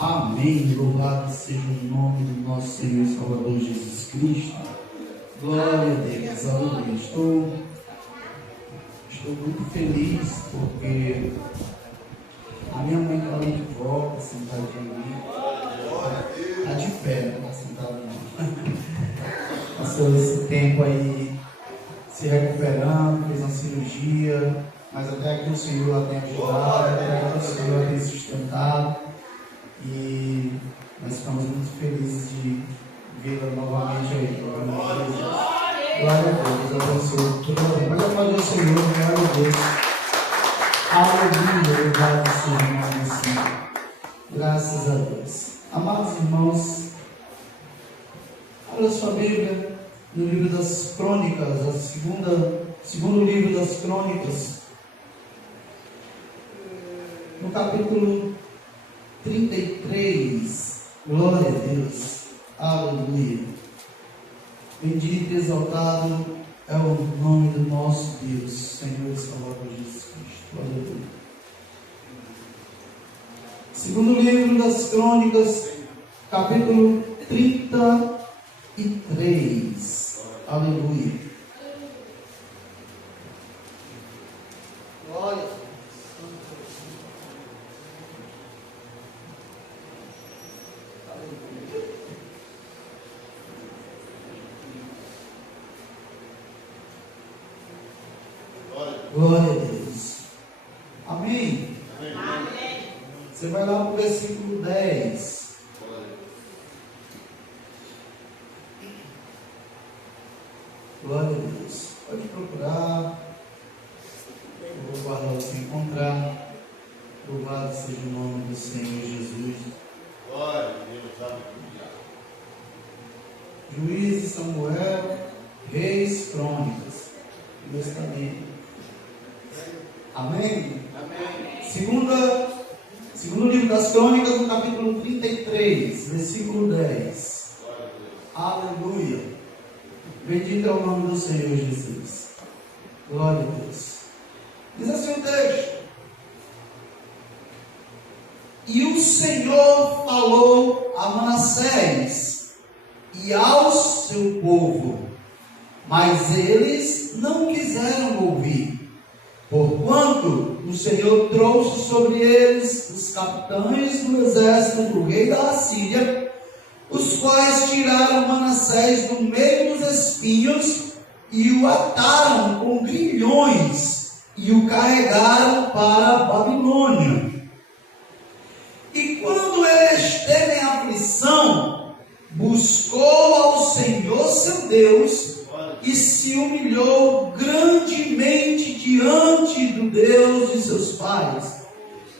Amém. Louvado seja o nome do nosso Senhor e Salvador Jesus Cristo. Glória a Deus. Aleluia. Estou muito feliz porque a minha mãe está ali de volta, sentadinha ali. Está de pé, não está sentada não. Passou esse tempo aí se recuperando, fez uma cirurgia, mas até aqui o Senhor a tem ajudado, até aqui o Senhor a tem sustentado. E nós ficamos muito felizes de vê-la novamente aí. Glória a Deus, Deus abençoe. Mas aplaudir o Senhor, glória a Deus. Aleluia, louvado seja o nome do Senhor. Graças a Deus. Amados irmãos, abra sua Bíblia no livro das Crônicas, segundo livro das Crônicas, no capítulo 33, glória a Deus, aleluia. Bendito e exaltado é o nome do nosso Deus, Senhor e Salvador Jesus Cristo, aleluia. Segundo livro das Crônicas, capítulo 33, aleluia. Glória. Glória a Deus. Amém? Amém. Você vai lá para o versículo 10. Glória a Deus. Pode procurar. Eu vou guardar se encontrar. Louvado seja o nome do Senhor Jesus. Glória a Deus. Aleluia. Juízes, Samuel, Reis, Crônicas. Deus também. Amém? Amém. Segundo livro das Crônicas, no capítulo 33, versículo 10. Aleluia. Bendito é o nome do Senhor Jesus. Glória a Deus. Diz assim o texto: E o Senhor falou a Manassés e ao seu povo, mas eles não quiseram ouvir. Porquanto o Senhor trouxe sobre eles os capitães do exército do rei da Assíria, os quais tiraram Manassés do meio dos espinhos e o ataram com grilhões e o carregaram para a Babilônia. E quando ele esteve em aflição, buscou ao Senhor seu Deus e se humilhou grandemente diante do Deus de seus pais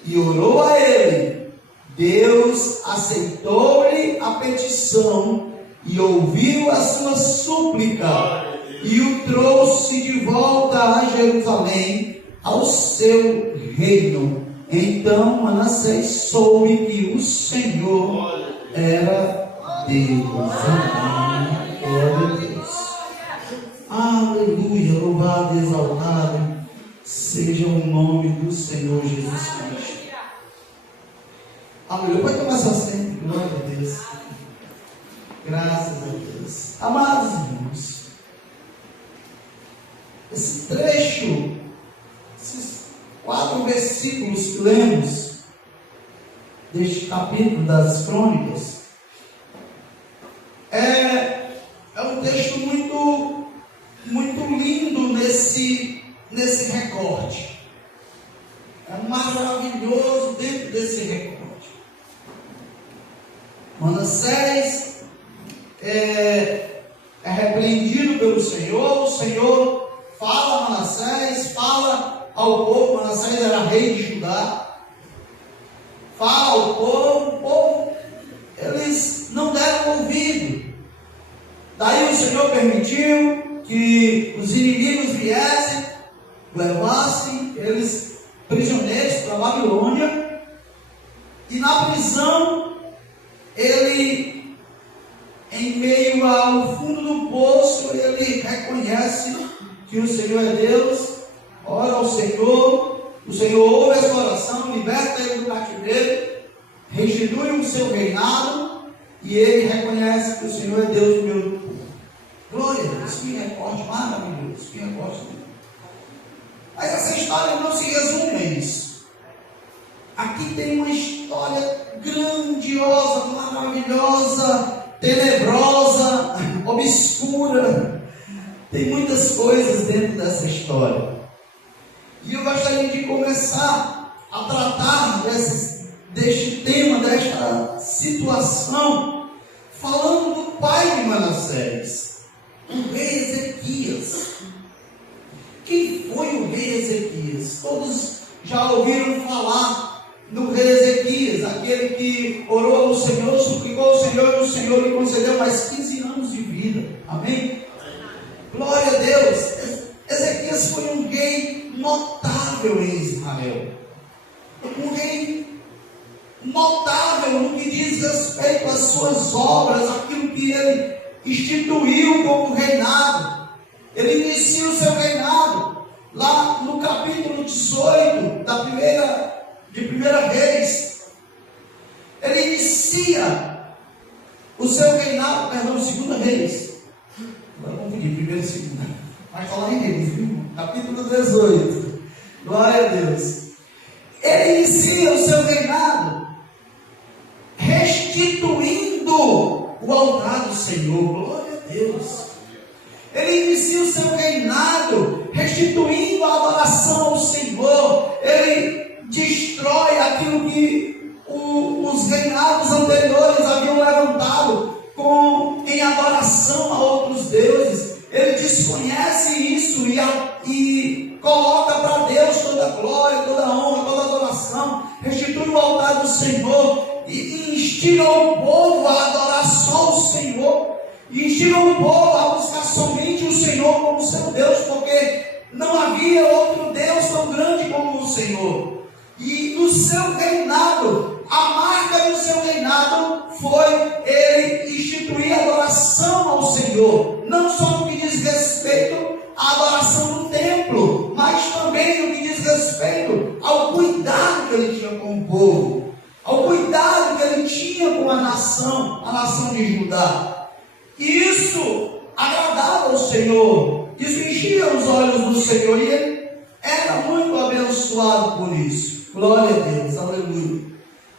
e orou a ele. Deus aceitou-lhe a petição e ouviu a sua súplica e o trouxe de volta a Jerusalém, ao seu reino. Então Manassés soube que o Senhor era Deus. Amém. Glória a Deus. Aleluia, louvado e exaltado seja o nome do Senhor Jesus Cristo. Aleluia, pode tomar sua assento, glória a Deus. Graças a Deus. Amados irmãos, esse trecho, esses 4 versículos que lemos deste capítulo das Crônicas, é um texto muito lindo nesse recorte. É maravilhoso dentro desse recorte. Manassés é repreendido pelo Senhor. O Senhor fala a Manassés, fala ao povo. Manassés era rei de Judá. Fala ao povo, o povo, eles não deram ouvido. Daí o Senhor permitiu que os inimigos viessem, levassem eles prisioneiros para a Babilônia, e na prisão, ele, em meio ao fundo do poço, ele reconhece que o Senhor é Deus, ora ao Senhor, o Senhor ouve a sua oração, liberta ele do cativeiro, restitui o seu reinado e ele reconhece que o Senhor é Deus meu. Glória a Deus, que recorde maravilhoso, que recorde. Mas essa história não se resume a isso. Aqui tem uma história grandiosa, maravilhosa, tenebrosa, obscura. Tem muitas coisas dentro dessa história. E eu gostaria de começar a tratar deste tema, desta situação, falando do pai de Manassés, o rei Ezequias. Quem foi o rei Ezequias? Todos já ouviram falar do rei Ezequias, aquele que orou ao Senhor, suplicou ao Senhor e o Senhor lhe concedeu mais 15 anos de vida. Amém? Glória a Deus. Ezequias foi um rei notável em Israel. Um rei notável no que diz respeito às suas obras, aquilo que ele instituiu como reinado. Ele inicia o seu reinado lá no capítulo 18 de 1 Reis. Ele inicia o seu reinado, perdão, 2 Reis. Agora confundi, 1 e 2. Mas falar em Reis, viu? Capítulo 18. Glória a Deus. Ele inicia o seu reinado restituindo o altar do Senhor. Glória a Deus. Ele inicia o seu reinado restituindo a adoração ao Senhor. Ele destrói aquilo que os reinados anteriores haviam levantado em adoração a outros deuses. Ele desconhece isso e coloca para Deus toda a glória, toda a honra, toda a adoração. Restitui o altar do Senhor e instiga o povo a adorar só o Senhor. E instiga o povo a buscar somente o Senhor como seu Deus, porque não havia outro Deus tão grande como o Senhor. E no seu reinado, a marca do seu reinado foi ele instituir a adoração ao Senhor, não só no que diz respeito à adoração no templo, mas também no que diz respeito ao cuidado que ele tinha com o povo, ao cuidado que ele tinha com a nação de Judá. Isso agradava ao Senhor, isso enchia os olhos do Senhor, e ele era muito abençoado por isso. Glória a Deus, aleluia.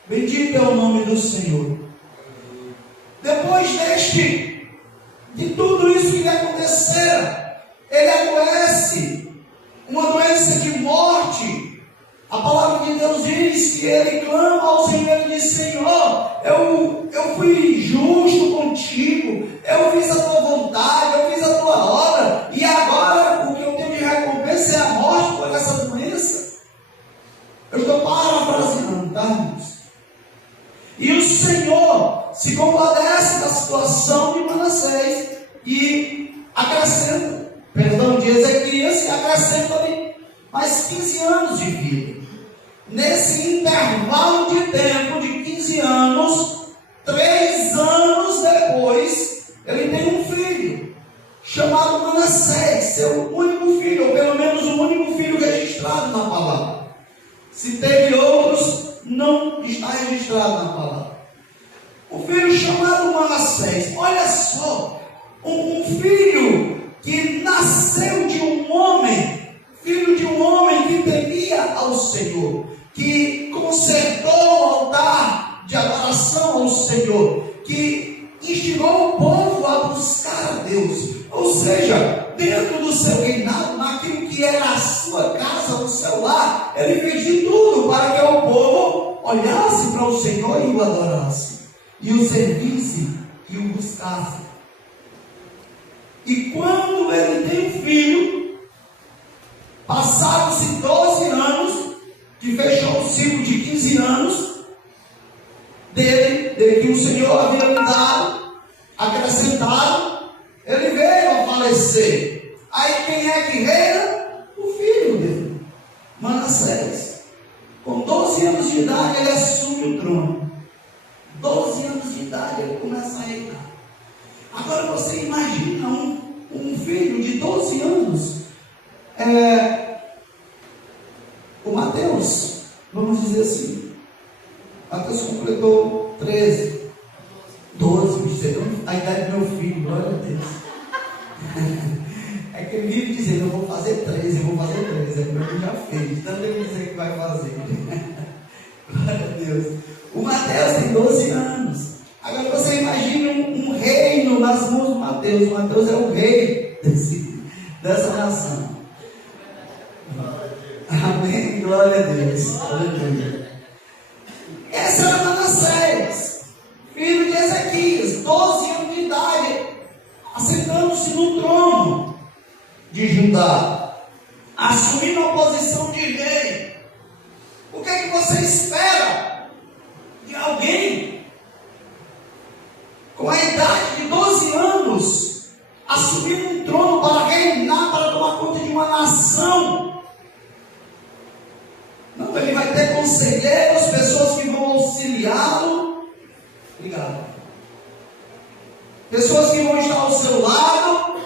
Bendito é o nome do Senhor. Depois de tudo isso que lhe acontecera, ele adoece, uma doença de morte. A palavra de Deus diz que ele clama ao Senhor e diz: Senhor, eu fui justo contigo, eu fiz a tua vontade, eu fiz a tua obra, e agora o que eu tenho de recompensa é a morte por essa doença. Eu estou parafraseando, tá, irmãos? E o Senhor se compadece da situação de Manassés e acrescenta, de Ezequias, e acrescenta-lhe mais 15 anos de vida. Nesse intervalo de tempo de 15 anos, 3 anos depois, ele tem um filho, chamado Manassés, seu único filho, ou pelo menos o único filho registrado na palavra. Se teve outros, não está registrado na palavra. O filho chamado Manassés, olha só, um filho que nasceu de um homem, filho de um homem que temia ao Senhor, que consertou o altar de adoração ao Senhor, que instigou o povo a buscar a Deus. Ou seja, dentro do seu reinado, naquilo que era a sua casa, o seu lar, ele fez de tudo para que o povo olhasse para o Senhor e o adorasse, e o servisse e o buscasse. E quando ele tem um filho, passados-se 12 anos, que fechou o ciclo de 15 anos de que o Senhor havia lhe dado, acrescentado, ele veio a falecer. Aí quem é que reina? O filho dele, Manassés. Com 12 anos de idade ele assume o trono. 12 anos de idade ele começa a reinar. Agora você imagina um filho de 12 anos, o Mateus, vamos dizer assim, Mateus completou 13. 12, a idade do meu filho, glória a Deus. É que ele vive dizendo, eu vou fazer 13, eu vou fazer 13. É porque ele já fez, tanto ele dizer que vai fazer. Glória a Deus. O Mateus tem 12 anos. Agora você imagina um reino nas mãos do Mateus. O Mateus é o rei dessa nação. Amém, glória a Deus. Aleluia. Essa era Manassés, filho de Ezequias, 12 anos de idade, assentando-se no trono de Judá, assumindo a posição de rei. O que é que você espera de alguém com a idade de 12 anos, assumindo um trono para reinar, para tomar conta de uma nação? Não, ele vai ter conselheiros, pessoas que vão auxiliá-lo. Obrigado. Pessoas que vão estar ao seu lado.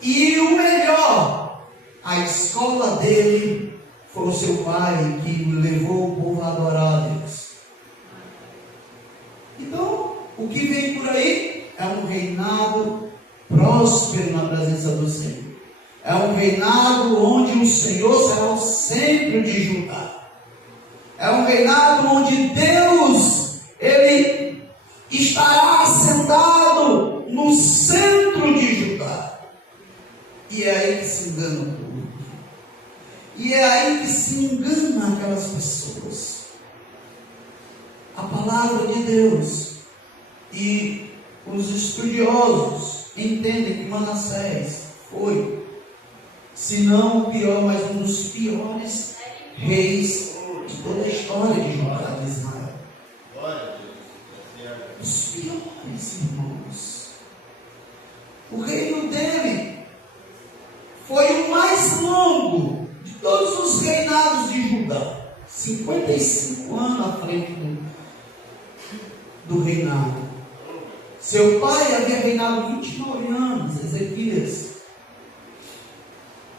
E o melhor, a escola dele foi o seu pai, que levou o povo a adorar a Deus. Então, o que vem por aí é um reinado próspero na presença do Senhor. É um reinado onde o Senhor será o centro de Judá. É um reinado onde Deus, Ele estará assentado no centro de Judá. E é aí que se engana o povo. E é aí que se engana aquelas pessoas. A palavra de Deus e os estudiosos entendem que Manassés foi, se não o pior, mas um dos piores reis de toda a história de Judá de Israel. Os piores, irmãos. O reino dele foi o mais longo de todos os reinados de Judá. 55 anos à frente do reinado. Seu pai havia reinado 29 anos, Ezequias.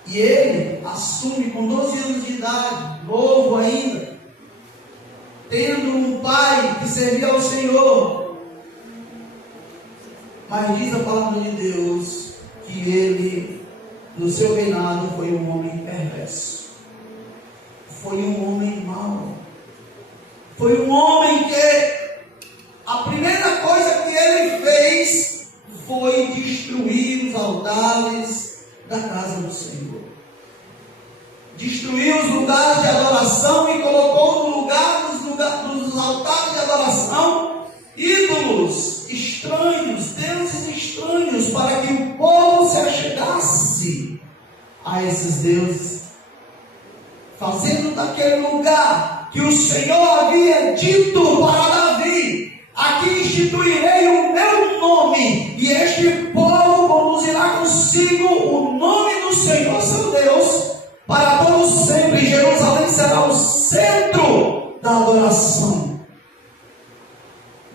E ele assume com 12 anos de idade, novo ainda, tendo um pai que servia ao Senhor. Mas diz a palavra de Deus que ele, no seu reinado, foi um homem perverso. Foi um homem mau. Foi um homem que a primeira coisa que ele fez foi destruir os altares da casa do Senhor. Destruiu os lugares de adoração e colocou no lugar dos altares de adoração ídolos estranhos, deuses estranhos, para que o povo se achegasse a esses deuses, fazendo daquele lugar que o Senhor havia dito para Davi: aqui instituirei o meu nome, e este povo conduzirá consigo o nome do Senhor seu Deus para todos sempre. Jerusalém será o centro da adoração.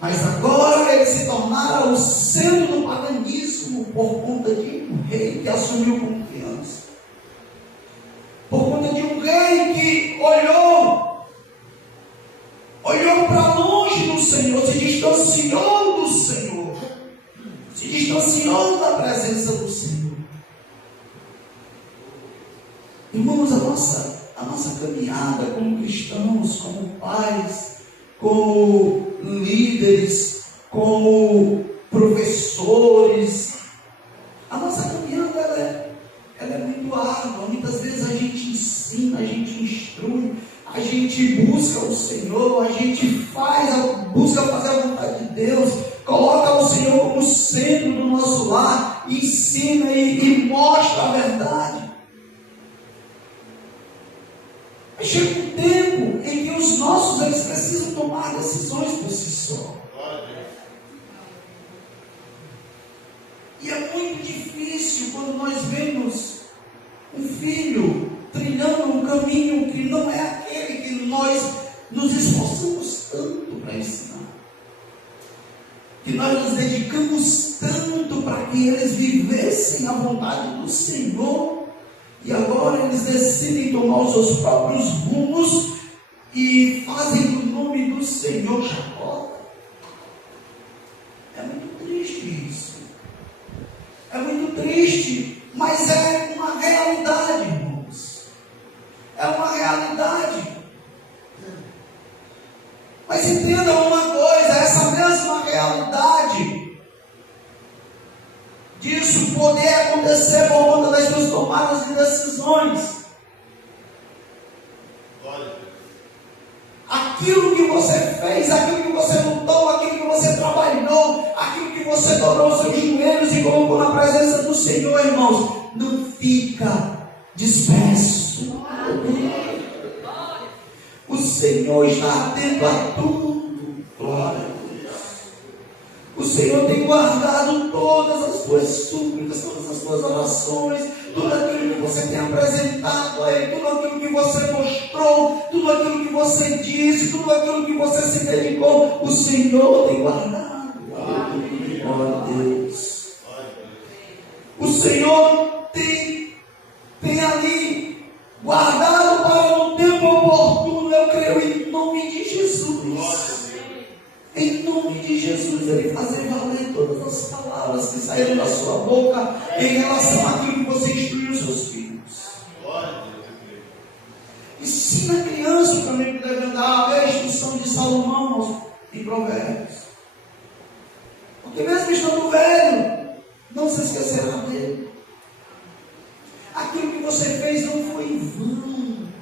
Mas agora ele se tornara o centro do paganismo por conta de um rei que assumiu como criança. Por conta de um rei que olhou para longe do Senhor, se distanciou do Senhor, se distanciou da presença do Senhor. Irmãos, a nossa caminhada como cristãos, como pais, como líderes, como professores, a nossa caminhada ela é muito árdua. Muitas vezes a gente ensina, a gente instrui, a gente busca o Senhor, a gente busca fazer a vontade de Deus, coloca o Senhor como centro do nosso lar, ensina e mostra a verdade. Mas chega um tempo em que os nossos, eles precisam tomar decisões por si só. E é muito difícil quando nós vemos um filho trilhando um caminho que não é aquele que nós nos esforçamos tanto para ensinar, que nós nos dedicamos tanto para que eles vivessem a vontade do Senhor, e agora eles decidem tomar os seus próprios rumos e fazem do nome do Senhor chacota. É muito triste isso. É muito triste, mas é uma realidade, irmãos. É uma realidade. Mas entendam uma coisa, essa mesma realidade disso poder acontecer por conta das suas tomadas de decisões. Aquilo que você fez, aquilo que você lutou, aquilo que você trabalhou, aquilo que você dobrou os seus joelhos e colocou na presença do Senhor, irmãos, não fica disperso. O Senhor está atento a tudo. Glória a Deus. O Senhor tem guardado todas as suas súplicas, todas as suas orações, tudo aquilo que você tem apresentado a Ele, tudo aquilo que você mostrou, tudo aquilo que você disse, tudo aquilo que você se dedicou, o Senhor tem guardado. Glória a Deus. O Senhor tem ali guardado para um tempo oportuno, eu creio, em nome de Jesus. Em nome de Jesus, Ele fazer valer todas as palavras que saíram da sua boca em relação àquilo que você instruiu os seus filhos. Ensina a criança também que deve andar a instrução de Salomão em Provérbios. Porque mesmo estando velho, não se esquecerá dele. Aquilo que você fez não foi em vão.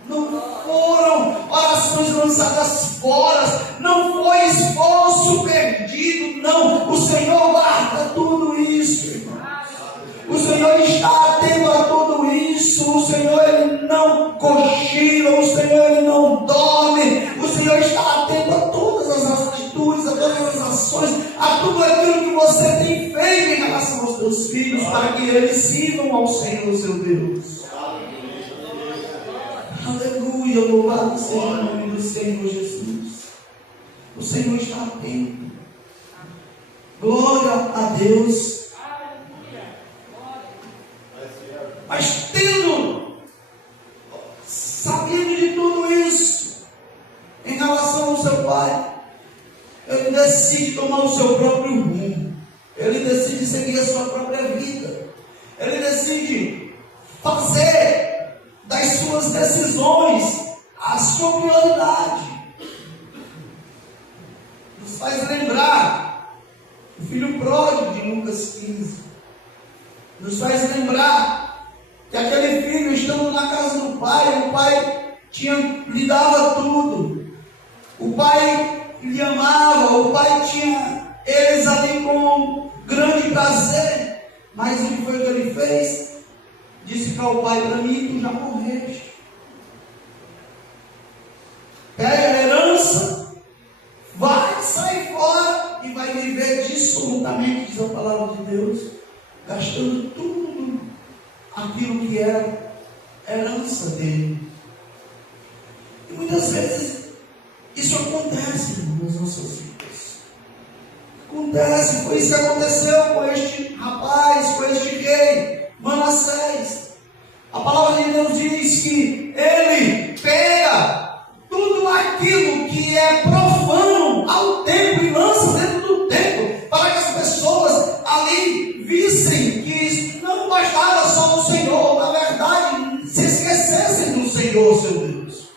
Não foram orações lançadas fora, não foi esforço perdido, não. O Senhor guarda tudo isso, irmãos. O Senhor está atento a tudo isso. O Senhor, Ele não cochila, o Senhor, Ele não dorme. O Senhor está atento a todas as atitudes, a todas as ações, a tudo aquilo que você tem feito em relação aos seus filhos, para que eles sirvam ao Senhor, seu Deus. Aleluia, louvado seja o nome do Senhor Jesus. O Senhor está atento. Glória a Deus. Mas sabendo de tudo isso, em relação ao seu pai, ele decide tomar o seu próprio rumo. Ele decide seguir a sua própria vida. Ele decide fazer das suas decisões a sua prioridade. Nos faz lembrar o filho pródigo de Lucas 15. Nos faz lembrar que aquele filho, estando na casa do pai, o pai lhe dava tudo. O pai lhe amava, o pai tinha eles ali com grande prazer. Mas o que foi que ele fez? Disse para o pai: para mim tu já morreste. Pega a herança, vai sair fora e vai viver dissolutamente, diz a palavra de Deus, gastando tudo aquilo que era herança dele. E muitas vezes isso acontece nas nossas vidas. Acontece, foi isso que aconteceu com este rapaz, com este rei Manassés. A palavra de Deus diz que ele pega tudo aquilo que é profano ao templo e lança dentro do templo, para que as pessoas ali vissem que não bastava só o Senhor, na verdade, se esquecessem do Senhor, seu Deus.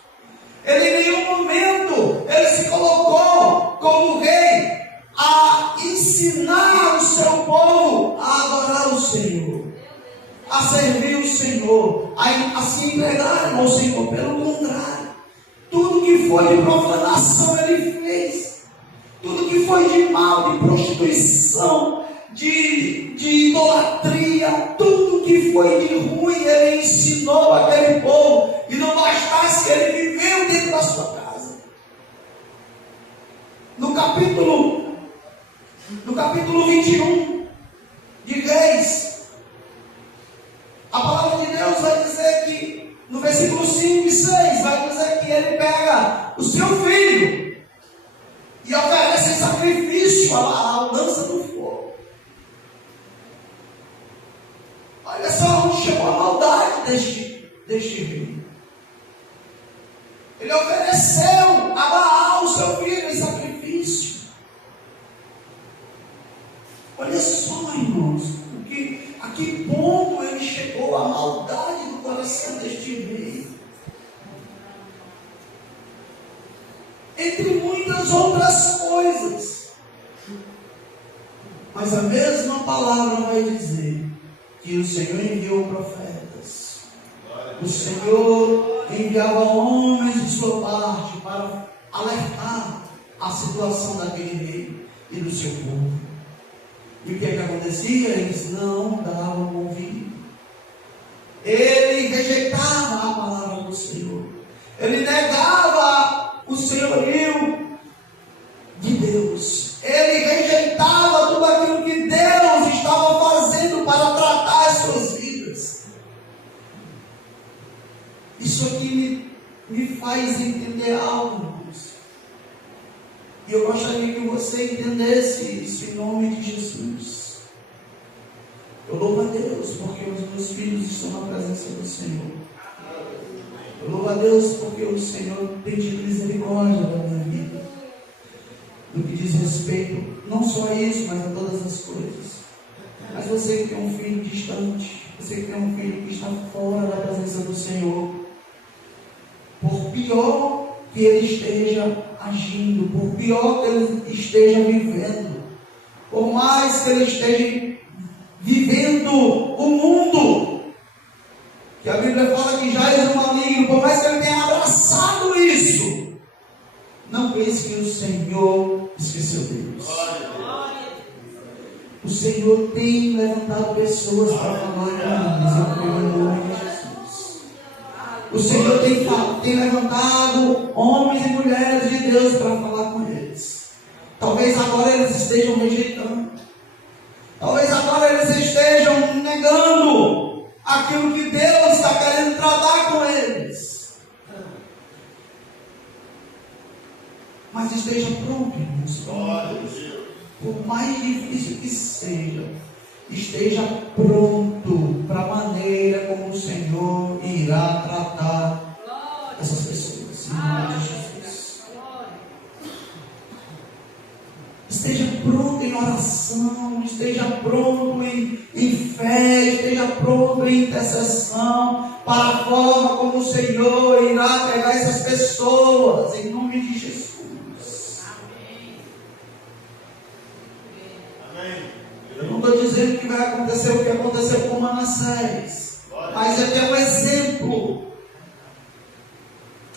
Ele em nenhum momento ele se colocou como rei a ensinar o seu povo a adorar o Senhor, a servir o Senhor, a se entregarem ao Senhor. Pelo contrário, tudo que foi de profanação ele fez, tudo que foi de mal, de prostituição, de idolatria, tudo que foi de ruim ele ensinou aquele povo. E não bastasse, ele viveu dentro da sua casa. No capítulo 21 de Reis, a palavra de Deus vai dizer que, no versículo 5 e 6, vai dizer que ele pega o seu filho e oferece em sacrifício a Baal, lança no fogo. Olha só onde chegou a maldade deste rei. Ele ofereceu a Baal o seu Olha só, irmãos, a que ponto ele chegou, a maldade do coração deste rei. Entre muitas outras coisas. Mas a mesma palavra vai dizer que o Senhor enviou profetas. O Senhor enviava homens de sua parte para alertar a situação daquele rei e do seu povo. E o que é que acontecia? Eles não davam ouvido. Ele rejeitava a palavra do Senhor. Ele negava o senhorio de Deus. Ele rejeitava tudo aquilo que Deus estava fazendo para tratar as suas vidas. Isso aqui me faz entender algo, irmãos. E eu gostaria que você entendesse isso em nome de Jesus. Eu louvo a Deus porque os meus filhos estão na presença do Senhor. Eu louvo a Deus porque o Senhor tem tido misericórdia da minha vida. No que diz respeito, não só a isso, mas a todas as coisas. Mas você que tem um filho distante, você que tem um filho que está fora da presença do Senhor, por pior que ele esteja agindo, por pior que ele esteja vivendo, por mais que ele esteja vivendo o mundo, que a Bíblia fala que já é um maligno, por mais que ele tenha abraçado isso, não pense que o Senhor esqueceu deles. O Senhor tem levantado pessoas para falar com eles, em nome de Jesus. O Senhor tem levantado homens e mulheres de Deus para falar com eles. Talvez agora eles estejam rejeitando. Talvez agora eles estejam negando aquilo que Deus está querendo tratar com eles. Mas esteja pronto, irmãos. Por mais difícil que seja, esteja pronto para a maneira como o Senhor irá tratar essas pessoas. Em nome de Jesus. Esteja pronto em oração, esteja pronto em fé, esteja pronto em intercessão, para a forma como o Senhor irá pegar essas pessoas, em nome de Jesus. Eu não estou dizendo que vai acontecer o que aconteceu com Manassés, mas é até um exemplo.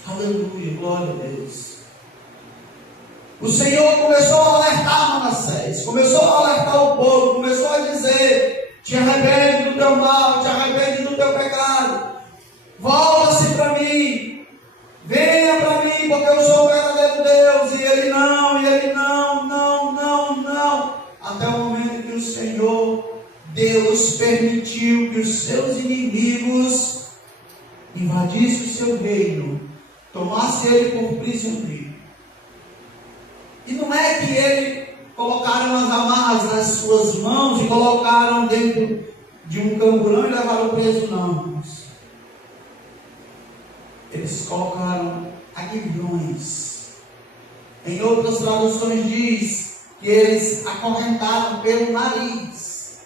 Aleluia, glória a Deus. O Senhor começou a alertar Manassés, começou a alertar o povo, começou a dizer: te arrepende do teu mal, te arrepende do teu pecado, volta-se para mim, venha para mim, porque eu sou o verdadeiro Deus. E ele não, até o momento que o Senhor, Deus, permitiu que os seus inimigos invadissem o seu reino, tomassem ele por prisioneiro. E não é que ele colocaram as amarras nas suas mãos e colocaram dentro de um camburão e levaram preso, não. Eles colocaram aguilhões. Em outras traduções diz que eles acorrentaram pelo nariz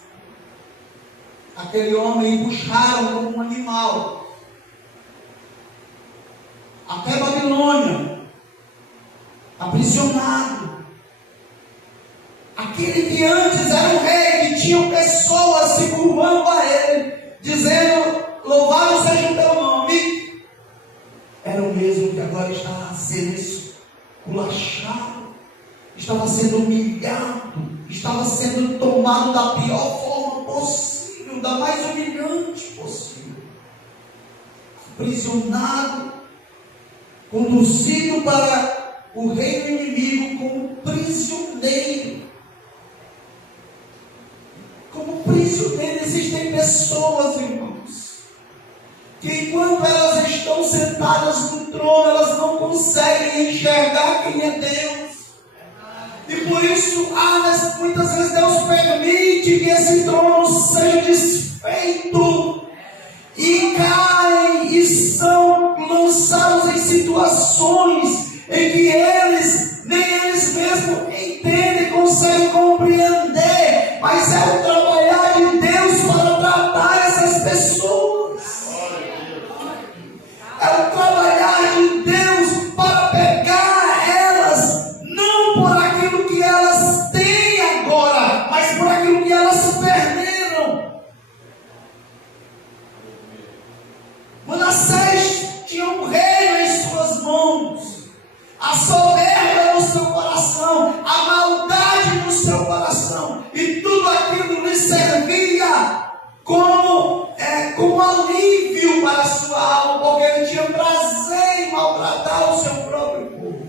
aquele homem e puxaram como um animal até Babilônia, aprisionado. Aquele que antes era um rei, que tinha pessoas se curvando a ele, dizendo: louvado seja o teu nome, era o mesmo que agora estava sendo esculachado, estava sendo humilhado, estava sendo tomado da pior forma possível, da mais humilhante possível, aprisionado, conduzido para o reino inimigo como prisioneiro. Como prisioneiro. Existem pessoas, irmãos, que enquanto elas estão sentadas no trono, elas não conseguem enxergar quem é Deus. E por isso, muitas vezes Deus permite que esse trono seja desfeito, e caem e são lançados em situações em que nem eles mesmos entendem, conseguem compreender, mas como alívio para a sua alma, porque ele tinha prazer em maltratar o seu próprio povo,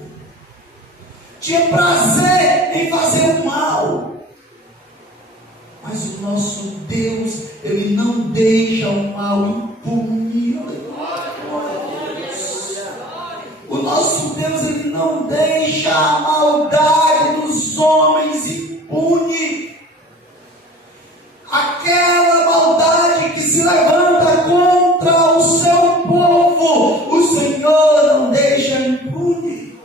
tinha prazer em fazer o mal. Mas o nosso Deus, ele não deixa o mal impune. O nosso Deus, ele não deixa a maldade dos homens impune. Aquela maldade que se levanta contra o seu povo, o Senhor não deixa impune.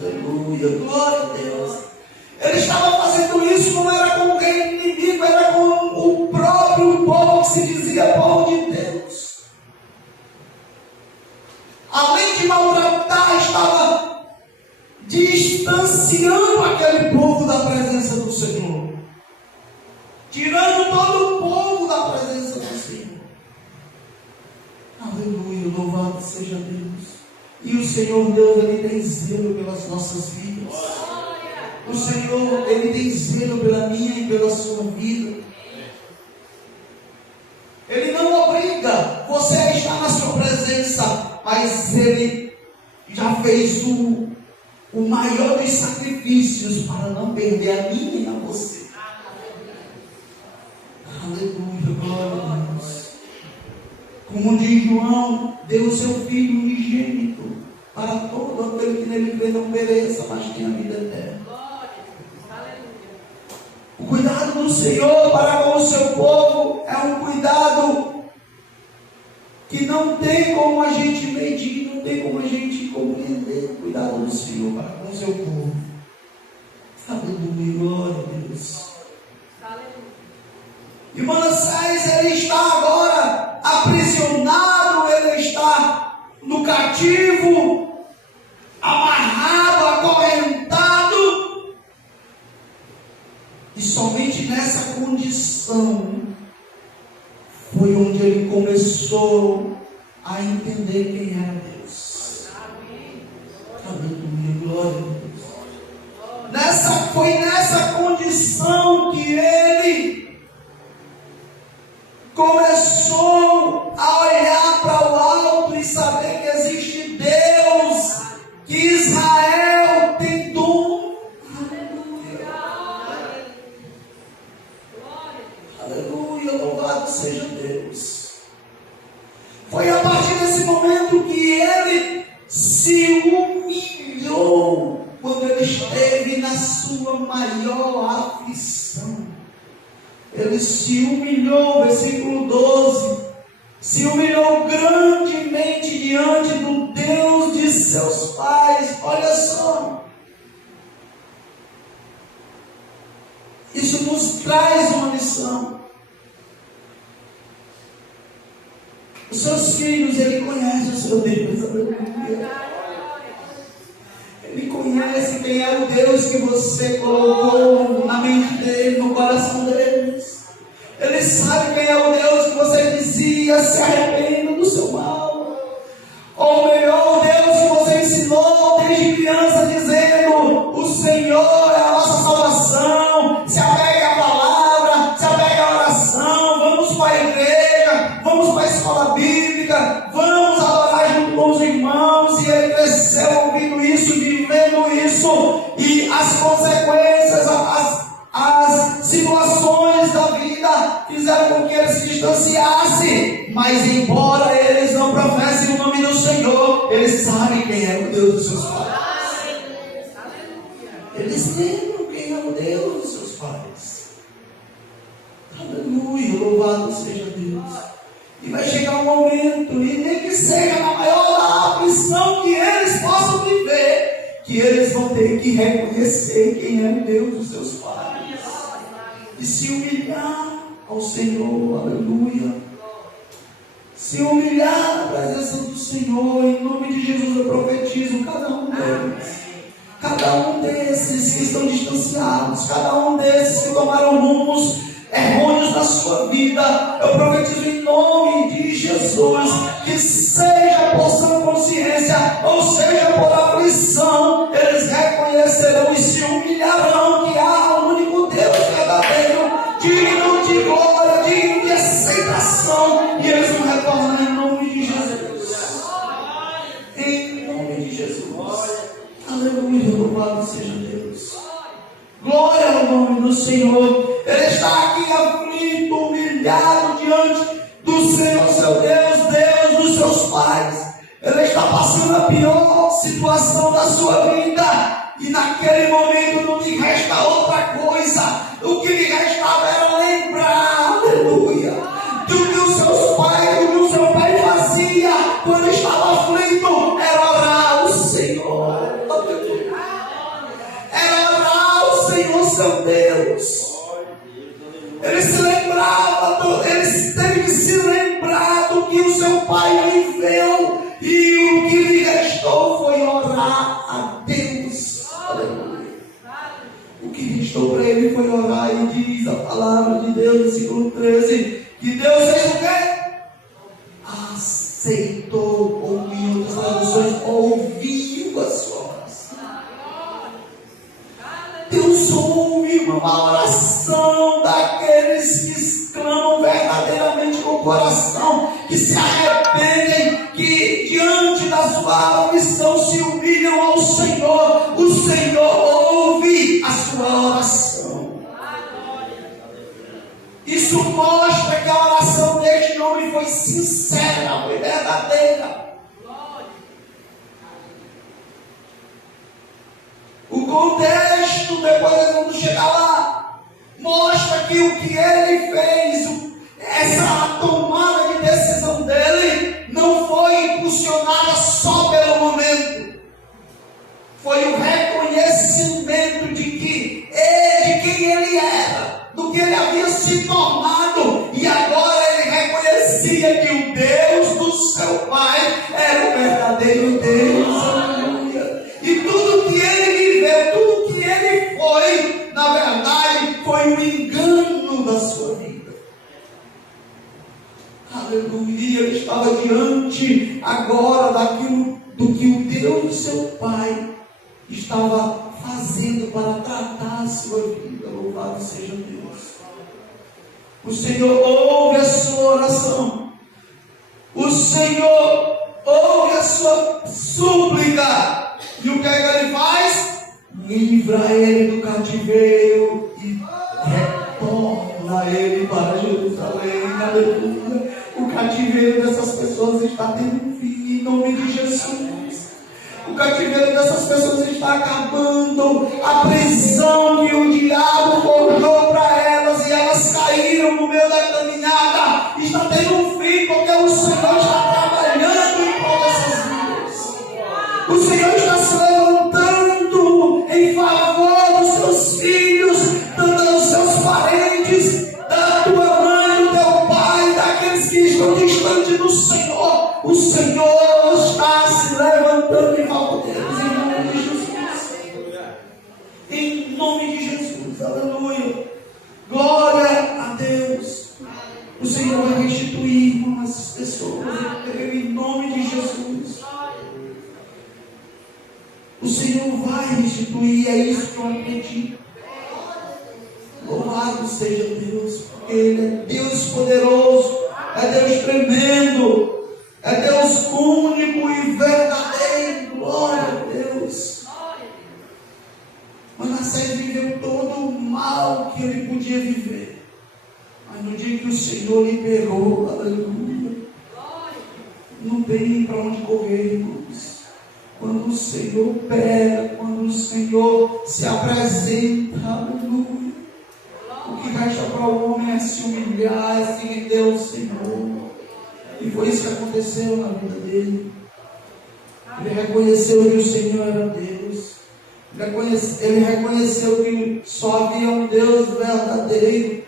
Aleluia, glória a Deus. Ele estava fazendo isso, não era com o rei inimigo, era com o próprio povo que se dizia povo de Deus. Além de maltratar, estava distanciando aquele povo da presença do Senhor, tirando todo o povo da presença do Senhor. Aleluia, louvado seja Deus. E o Senhor Deus, ele tem zelo pelas nossas vidas. O Senhor, ele tem zelo pela minha e pela sua vida. Ele não obriga você a estar na sua presença, mas ele já fez o maior dos sacrifícios para não perder a mim e a você. Aleluia, glória a Deus. Como diz João, deu o seu Filho unigênito para todo aquele que nele crê não pereça, mas tenha vida eterna. O cuidado do Senhor para com o seu povo é um cuidado que não tem como a gente medir, não tem como a gente compreender. O cuidado do Senhor para com o seu povo. Aleluia, glória a Deus. E Manassés, ele está agora aprisionado, ele está no cativo, amarrado, acorrentado. E somente nessa condição foi onde ele começou a entender quem era Deus. Aleluia, glória a Deus. Foi nessa condição que ele começou a olhar para o alto e saber que existe Deus, que Israel tem dom. Aleluia, louvado seja Deus. Foi a partir desse momento que ele se humilhou, quando ele esteve na sua maior aflição. Ele se humilhou, versículo 12, se humilhou grandemente diante do Deus de seus pais. Olha só, isso nos traz uma lição. Os seus filhos, ele conhece o seu Deus, aleluia. Ele conhece quem é o Deus que você colocou na mente dele, no coração deles. Ele sabe quem é o Deus que você dizia: se arrependa do seu mal. Ou melhor, o Deus que você ensinou desde criança, dizendo: o Senhor é a nossa salvação. Se apegue à palavra, se apegue à oração. Vamos para a igreja, vamos para a escola bíblica, vamos adorar junto com os irmãos. E ele cresceu ouvindo isso, vivendo isso, e as consequências, as situações da vida fizeram com que ele se distanciasse. Mas embora eles não professem o nome do Senhor, eles sabem quem é o Deus dos seus pais. Eles lembram quem é o Deus dos seus pais. Aleluia, louvado seja Deus. E vai chegar um momento, e nem que seja na maior aflição que eles possam viver, que eles vão ter que reconhecer quem é o Deus dos seus pais. E se humilhar ao Senhor, aleluia. Se humilhar na presença do Senhor, em nome de Jesus eu profetizo cada um deles. Cada um desses que estão distanciados, cada um desses que tomaram rumos errôneos na sua vida, eu profetizo em nome de Jesus, que seja por sã consciência, ou seja por aflição, eles reconhecerão e se humilharão que há um único Deus verdadeiro, digno de glória, digno louvado seja Deus. Glória ao nome do Senhor. Ele está aqui aflito, humilhado diante do Senhor, seu Deus, Deus dos seus pais. Ele está passando a pior situação da sua vida. E naquele momento não lhe resta outra coisa. O que lhe restava era lembrar, aleluia, do que o seu pai fazia quando estava aflito. Era orar ao Senhor. Era orar ao Senhor, seu Deus. Ele se lembrava, ele teve que se lembrar do que o seu pai viveu. E o que lhe restou foi orar a Deus. Aleluia. O que restou para ele foi orar, e diz a palavra de Deus, versículo 13, que Deus fez o quê? Aceitou, ou em outras traduções, ouviu a sua oração. Deus ouve, irmão, a oração daqueles que clamam verdadeiramente com o coração, que se arrependem, que diante da sua aflição se humilham ao Senhor. O Senhor ouve a sua oração. Isso mostra que a oração deste homem foi sincera, foi verdadeira. O contexto, depois vamos chegar lá, mostra que o que ele fez, essa tomada de decisão dele, não foi impulsionada só pelo momento. Foi o reconhecimento de quem ele era, do que ele havia se tornado. E agora ele reconhecia que o Deus do seu pai era o verdadeiro Deus. Aleluia. E tudo que ele viveu, tudo que ele foi, na verdade, foi um engano da sua vida. Aleluia. Ele estava diante agora daquilo do que o Deus do seu pai estava fazendo para tratar a sua vida. Louvado seja Deus. O Senhor ouve a sua oração. O Senhor ouve a sua súplica. E o que é que ele faz? Livra ele do cativeiro e retorna ele para Jerusalém. Aleluia. O cativeiro dessas pessoas está tendo fim em nome de Jesus. O cativeiro dessas pessoas está acabando. A prisão que o diabo forjou para elas, e elas caíram no meio da caminhada, está tendo um fim, porque o Senhor está trabalhando em todas essas vidas. O Senhor está se levantando em favor dos seus filhos, dos seus parentes, da tua mãe, do teu pai, daqueles que estão distantes do Senhor. O Senhor está se levantando em favor deles, em nome de Jesus. Em nome de Jesus, aleluia. Glória a Deus. O Senhor vai restituir, irmão, essas pessoas, em nome de Jesus. O Senhor vai restituir, é isso que eu acredito. Louvado seja Deus, porque Ele é Deus poderoso, é Deus tremendo, é Deus único e verdadeiro. Glória a Deus. Manassés viveu todo o mal que ele podia viver, mas no dia que o Senhor lhe pegou, aleluia, não tem para onde correr, irmãos. Quando o Senhor pega, quando o Senhor se apresenta, aleluia, o que resta para o homem é se humilhar, é se render ao Senhor. E foi isso que aconteceu na vida dele. Ele reconheceu que o Senhor era Deus. Ele reconheceu que só havia um Deus verdadeiro.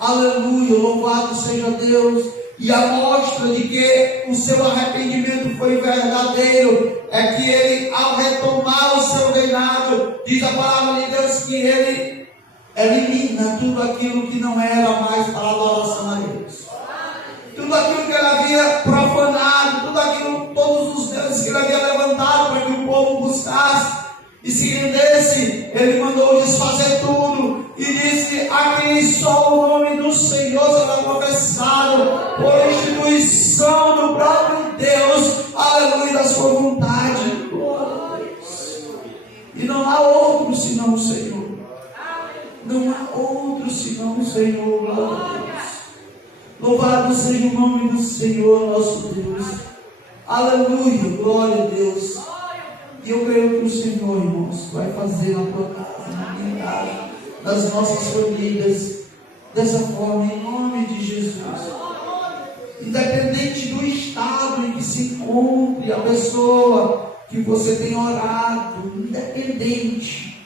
Aleluia, louvado seja Deus. E a mostra de que o seu arrependimento foi verdadeiro é que ele, ao retomar o seu reinado, diz a palavra de Deus que ele elimina tudo aquilo que não era mais para a adoração a Deus. Tudo aquilo que ele havia profanado, todos os deuses que ele havia levantado para que o povo buscasse e se rendesse, ele mandou desfazer tudo e disse: aqui só o nome do Senhor será confessado por instituição do próprio Deus, aleluia, da sua vontade. E não há outro senão o Senhor. Não há outro senão o Senhor. Glória a Deus. Louvado seja o nome do Senhor, nosso Deus. Aleluia, glória a Deus. E eu creio que o Senhor, irmãos, vai fazer na tua casa, na minha casa, nas nossas famílias, dessa forma, em nome de Jesus. Independente do estado em que se encontre a pessoa que você tem orado, independente.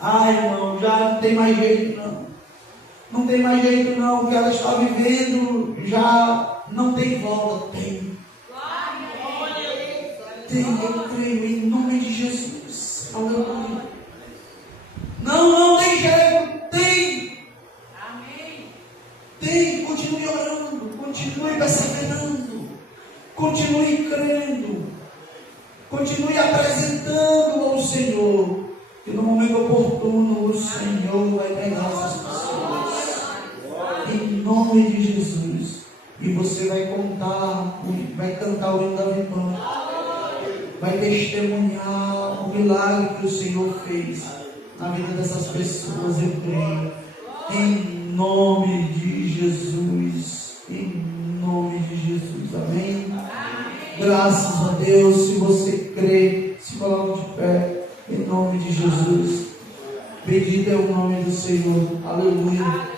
Ai, irmão, já não tem mais jeito não. Não tem mais jeito não, o que ela está vivendo já não tem volta. Tem, eu creio em nome de Jesus. Aleluia. Não tem jeito, tem. Tem, continue orando, continue perseverando, continue crendo, continue apresentando ao Senhor, que no momento oportuno o Senhor vai pegar essas pessoas, em nome de Jesus, e você vai vai cantar o hino da vitória, vai testemunhar o milagre que o Senhor fez na vida dessas pessoas, eu creio, em nome de Jesus, em nome de Jesus, amém? Graças a Deus. Se você crê, se coloque de pé, em nome de Jesus. Bendito é o nome do Senhor, aleluia.